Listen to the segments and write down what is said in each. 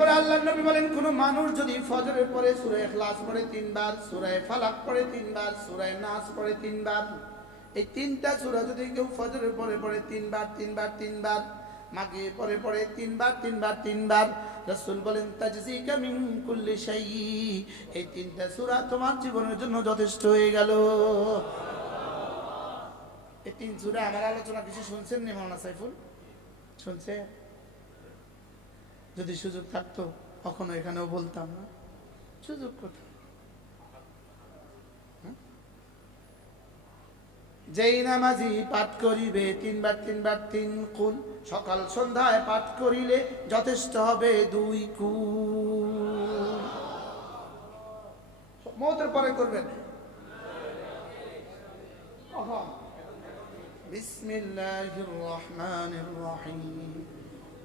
এরপরে আল্লাহ নবী বলেন, কোন মানুষ যদি ফজরের পরে সূরা ইখলাস পড়ে তিনবার সূরা ফালাক পড়ে তিনবার, সুরায় নাস পড়ে তিনবার, এই তিনটা সূরা যদি কেউ ফজরের পরে পড়ে তিনবার তিনবার তিনবার মাগে পরে পরে তিনবার তিনবার তিনবার, রসুল বলেন, তাজজিকা মিন কুল্লি শাই এই তিনটা সূরা তোমার জীবনের জন্য যথেষ্ট হয়ে গেল। এই তিন সূরা আমার আলোচনা কিছু শুনছেন নি মাওলানা সাইফুল? শুনছে? যদি সুযোগ থাকতো, কখনো এখানেও বলতাম না। সুযোগ কোথায়? যেই নামাজি পাঠ করিবে, তিনবার তিনবার তিন কুল, সকাল সন্ধ্যায় পাঠ করিলে যথেষ্ট হবে দুই কুল। মতের পরে করবেন। কখন? বিসমিল্লাহির রহমানির রহিম।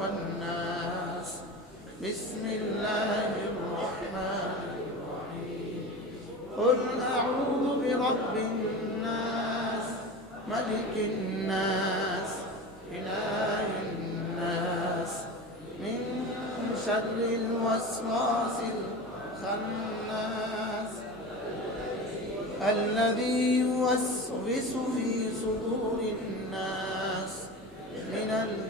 والناس. بسم الله الرحمن الرحيم. قل أعوذ برب الناس ملك الناس إله الناس. من شر الوسواس الخناس. الذي يوسوس في صدور الناس. من الجنة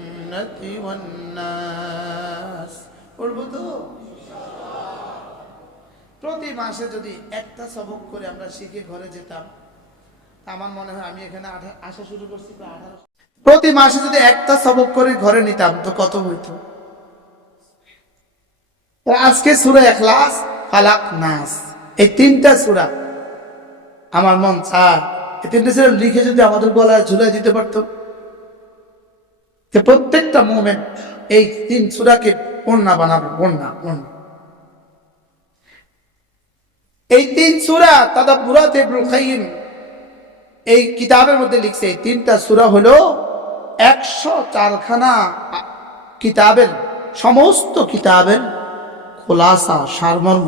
জিন্নাতি ওয়ান্নাস। পড়ব তো? প্রতি মাসে যদি একটা সবক করে আমরা শিখে ঘরে যেতাম আমার মনে হয় আমি এখানে আসা শুরু করছি প্রতি মাসে যদি একটা সবক করে ঘরে নিতাম, তো কত হইত? আজকে সুরা এখলাস ফালাক নাস। এই তিনটা সুরা আমার মন চা এই তিনটা সুরা লিখে যদি আমাদের গলায় ঝুলাই দিতে পারতো? যে প্রত্যেকটা মোমেন্ট এই তিন সুরাকে পণ্যা বানাবে পণ্যা পণ্যা এই তিন সুরা তাদা বুরাতে ইবনুল কাইয়িম এই কিতাবের মধ্যে লিখছে, এই তিনটা সুরা হলো একশো চারখানা কিতাবের, সমস্ত কিতাবের খোলাসা, সারমর্ম।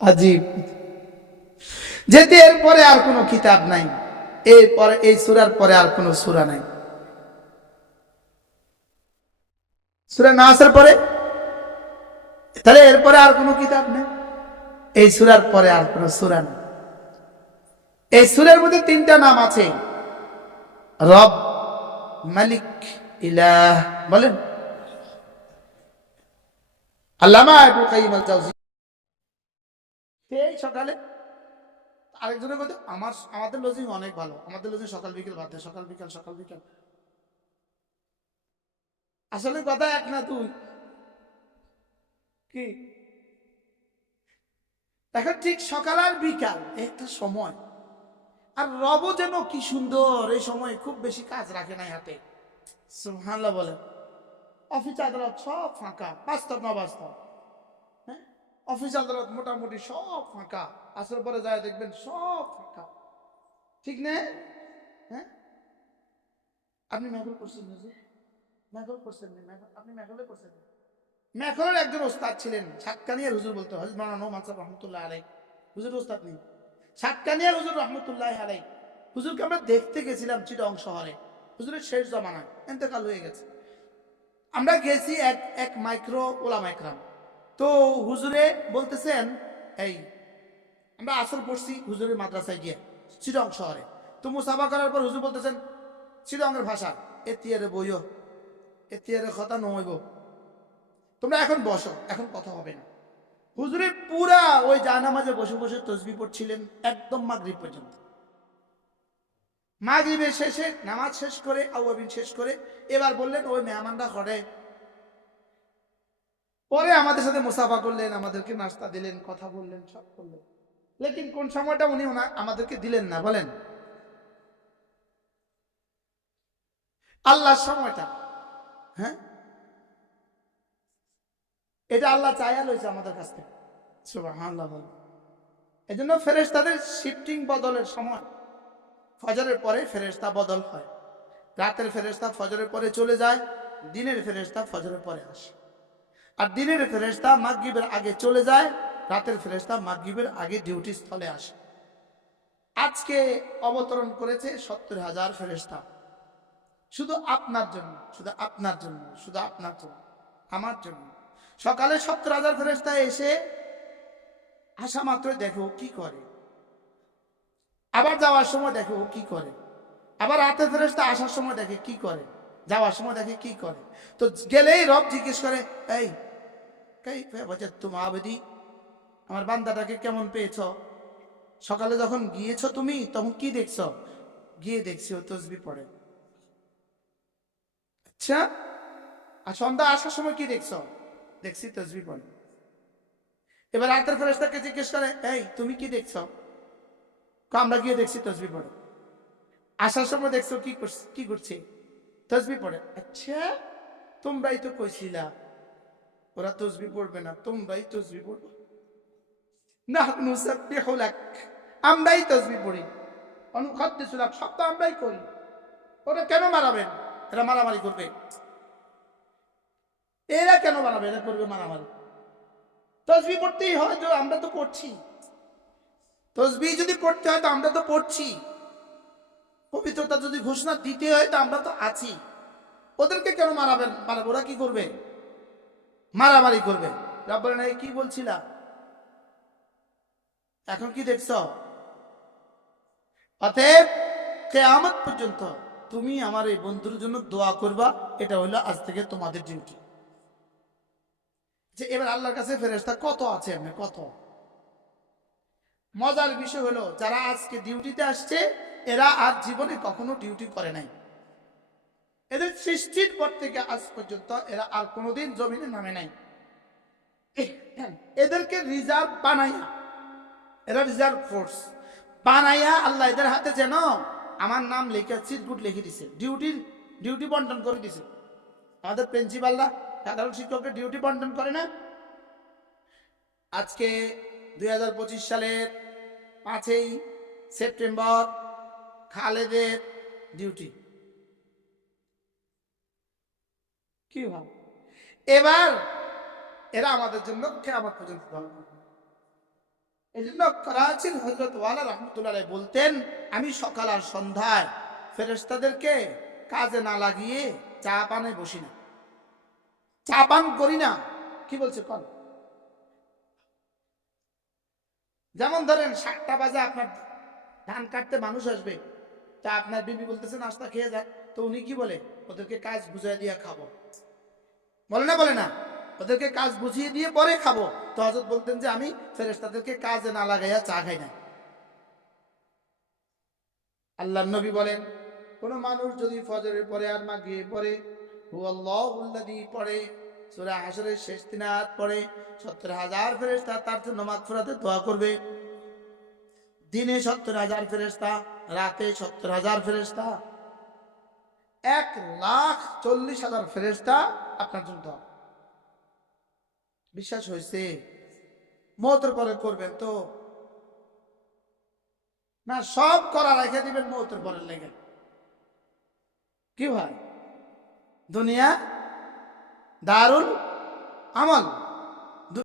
আজীব। যেতে এরপরে আর কোনো কিতাব নাই। এরপরে এই সুরার পরে আর কোনো সুরা নাই। সুরা না আসার পরে? তাহলে এরপরে আর কোনো কিতাব নেই। এই সুরার পরে আর কোনো সুরা নেই। এই সুরের মধ্যে তিনটা নাম আছে। রব, মালিক, ইলাহ, বলেন। আল্লামা সেই সকালে আরেকজনের কথা আমার আমাদের লজিং অনেক ভালো। আমাদের লজিং সকাল বিকেল বাদ দে, সকাল বিকাল সকাল বিকাল। আসলে কথা এক না তুই কি? এখন ঠিক সকাল আর বিকাল একটা সময়। আর রব যেন কি সুন্দর এই সময় খুব বেশি কাজ রাখে নাই হাতে। সুবহানাল্লাহ বলে। অফিস আদালত সব ফাঁকা বাস্তব না বাস্তব। অফিস আদালত মোটামুটি সব ফাঁকা, আসর পরে যায় দেখবেন সব ফাঁকা। ঠিক না হ্যাঁ? আপনি মেঘল করছেন না যে? মেঘল করছেন না আপনি মেঘলে করছেন না? মেঘলের একজন ওস্তাদ ছিলেন সাতকানিয়ার হুজুর বলতে হজরত মাওলানা মানসাব রহমতুল্লাহ আলাই হুজুর ওস্তাদ নেই। সাতকানিয়ার হুজুর রহমতুল্লাহ আলাই হুজুরকে আমরা দেখতে গেছিলাম চিটং শহরে। হুজুরের শেষ জমানায়, এতেকাল হয়ে গেছে। আমরা গেছি এক এক মাইক্রো ওলা মাইক্রাম তো হুজুরে বলতেছেন, এই, আমরা আসর পড়ছি হুজুরের মাদ্রাসায় গিয়ে চিরং শহরে। তো মুসাফা করার পর হুজুর বলতেছেন চিরঙ্গের ভাষা এতিয়ারে বইও এতিয়ারে কথা নইব তোমরা এখন বসো, এখন কথা হবে না। হুজুরের পুরা ওই জানামাজে বসে বসে তসবি পড়ছিলেন একদম মাগরিব পর্যন্ত। মাগরিবের শেষে নামাজ শেষ করে, আউয়াবিন শেষ করে, এবার বললেন, ওই মেহমানরা ঘরে পরে আমাদের সাথে মুসাফা করলেন, আমাদেরকে নাস্তা দিলেন, কথা বললেন, সব করলেন। লেকিন কোন সময়টা উনি আমাদেরকে দিলেন না, বলেন। আল্লাহর সময়টা। হ্যাঁ? এটা আল্লাহ চায়া লইছে আমাদের কাছ থেকে। সুবহানাল্লাহ বলেন। এই জন্য ফেরেশতাদের শিফটিং বদলের সময়। ফজরের পরে ফেরেশতা বদল হয়। রাতের ফেরেশতা ফজরের পরে চলে যায়, দিনের ফেরেশতা ফজরের পরে আসে। আর দিনের ফেরেশতা মাগরিবের আগে চলে যায়, রাতের ফেরেশতা মাগরিবের আগে ডিউটি স্থলে আসে। আজকে অবতরণ করেছে সত্তর হাজার ফেরেশতা। শুধু আপনার জন্য, শুধু আপনার জন্য, শুধু আপনার জন্য, আমার জন্য। সকালে সত্তর হাজার ফেরেশতা এসে আসা মাত্র দেখো কি করে। আবার যাওয়ার সময় দেখে ও কি করে। আবার রাতে ফেরেস্তা আসার সময় দেখে কি করে। যাওয়ার সময় দেখে কি করে। তো গেলেই রব জিজ্ঞেস করে, এই আমার বান্দাটাকে কেমন পেয়েছ? সকালে যখন গিয়েছ তুমি, তখন কি দেখছ? গিয়ে দেখছি, ও তসবি পড়ে। আচ্ছা আর সন্ধ্যা আসার সময় কি দেখছ? দেখছি তসবি পড়ে। এবার রাতের ফেরেস্তাকে জিজ্ঞেস করে, এই, তুমি কি দেখছ? আমরা গিয়ে দেখছি তসবি পড়ে। আসার সময় দেখছ কি করছে, কি করছি? তসবি পড়ে। আচ্ছা তোমরাই তো কইছিলা ওরা তসবি পড়বে না, তোমরাই তসবি পড়বে। না নুসাব্বিহু আমরাই তসবি পড়ি। অনুখাদ্দিসু লাক সব তো আমরাই করি। ওরা কেন মারাবেন? এরা মারামারি করবে। এরা কেন মারাবে? এরা করবে মারামারি। তসবি পড়তেই হয় তো, আমরা তো পড়ছি। তসবি যদি পড়তে হয় তো আমরা তো পড়ছি। পবিত্রতা যদি ঘোষণা দিতে হয় তো আমরা তো আছি। ওদেরকে কেন মারাবেন? মারাবো, ওরা কি করবে? মারামারি করবে। রব্বর নাই কি বলছিলাম এখন কি দেখছ? অতএব কেয়ামত পর্যন্ত তুমি আমার এই বন্ধুর জন্য দোয়া করবা, এটা হলো আজ থেকে তোমাদের ডিউটি। যে এবার আল্লাহর কাছে ফেরেস্তা কত আছে এমনি, কত? মজার বিষয় হলো, যারা আজকে ডিউটিতে আসছে, এরা আর জীবনে কখনো ডিউটি করে নাই। এদের সৃষ্টির পর থেকে আজ পর্যন্ত এরা আর কোনোদিন জমিনে নামে নাই। এদেরকে রিজার্ভ বানাইয়া এরা রিজার্ভ ফোর্স বানাইয়া আল্লাহ এদের হাতে যেন আমার নাম লেখা চিরকুট লিখে দিছে ডিউটির ডিউটি বন্টন করে দিছে। আমাদের প্রিন্সিপালরা সাধারণ শিক্ষকের ডিউটি বন্টন করে না। আজকে দুই হাজার পঁচিশ সালের পাঁচই সেপ্টেম্বর খালেদের ডিউটি কি ভাব? এবার এরা আমাদের জন্য কেমন পর্যন্ত এই জন্য করাচির হজরত রহমতুল্লাহ বলতেন, আমি সকাল আর সন্ধ্যায় ফেরেস্তাদেরকে কাজে না লাগিয়ে চা পানে বসি না। চা পান করি না। কি বলছে কল যেমন ধরেন সাতটা বাজে আপনার ধান কাটতে মানুষ আসবে, তা আপনার বিবি বলতেছে, নাস্তা খেয়ে যায় তো উনি কি বলে? ওদেরকে কাজ বুঝাই দিয়ে খাব। বলে না বলে না। ওদেরকে কাজ বুঝিয়ে দিয়ে পরে খাব। তো হজরত বলতেন যে, আমি ফেরেস্তাদেরকে কাজে না লাগাইয়া চা খাই না। আল্লাহ নবী বলেন, কোন মানুষ যদি ফজরের পরে আর মাগিয়ে পড়ে হু আল্লাহুল্লাযী পড়ে, সূরা হাশরের শেষ তিন আয়াত পড়ে, সত্তর হাজার ফেরেশতা তার জন্য মাগফিরাতে দোয়া করবে। দিনে সত্তর হাজার ফেরেশতা, রাতে সত্তর হাজার ফেরেশতা এক লাখ চল্লিশ হাজার ফেরেশতা আপনার জন্য। বিশ্বাস হয়েছে? মতের পরে করবেন তো? না, সব করা রেখে দিবেন মতের পরে লেগে। কি ভাই? দুনিয়া দারুল আমল।